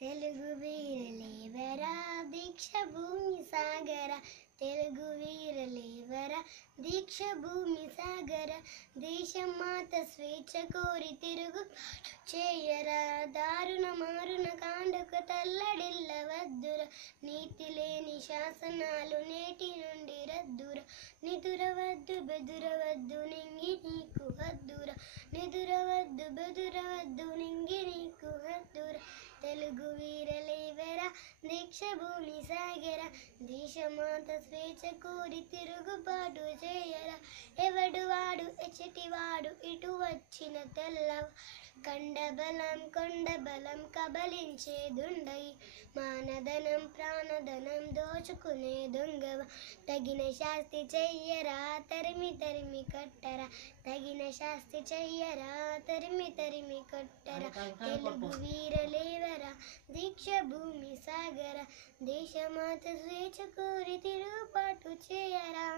తెలుగు వీరలేవరా దీక్ష భూమి సాగర తెలుగు వీరలేవరా దీక్ష భూమి సాగర దేశం మాత స్వేచ్ఛ కోరి తిరుగు చేయరా దారుణ మారుణ కాండక తల్లడిల్లవద్దుర నీతి లేని శాసనాలు నేటి నుండి రద్దుర నిదురవద్దు బెదురవద్దు నింగి నీకు హద్దుర నిదురవద్దు బెదురవద్దు నింగి నీకు హద్దుర తెలుగు వీరలేవరా దీక్ష భూమి సాగర దేశమాత స్వేచ్ఛ కోరి తిరుగుబాటు చేయరా ఎవడు వాడు ఎచ్చటివాడు ఇటు వచ్చిన తెల్లవ కండబలం కొండబలం కబలించేదుండై మానధనం ప్రాణధనం దోచుకునే దొంగవ తగిన శాస్తి చెయ్యరా తరిమి తరిమి కట్టరా తగిన శాస్తి చెయ్యరా తరిమి తరిమి కట్టరా తెలుగు వీరలేవరా దీక్ష భూమి సాగర దేశమాత స్వేచ్ఛ కోరి తిరుగుబాటు చేయరా.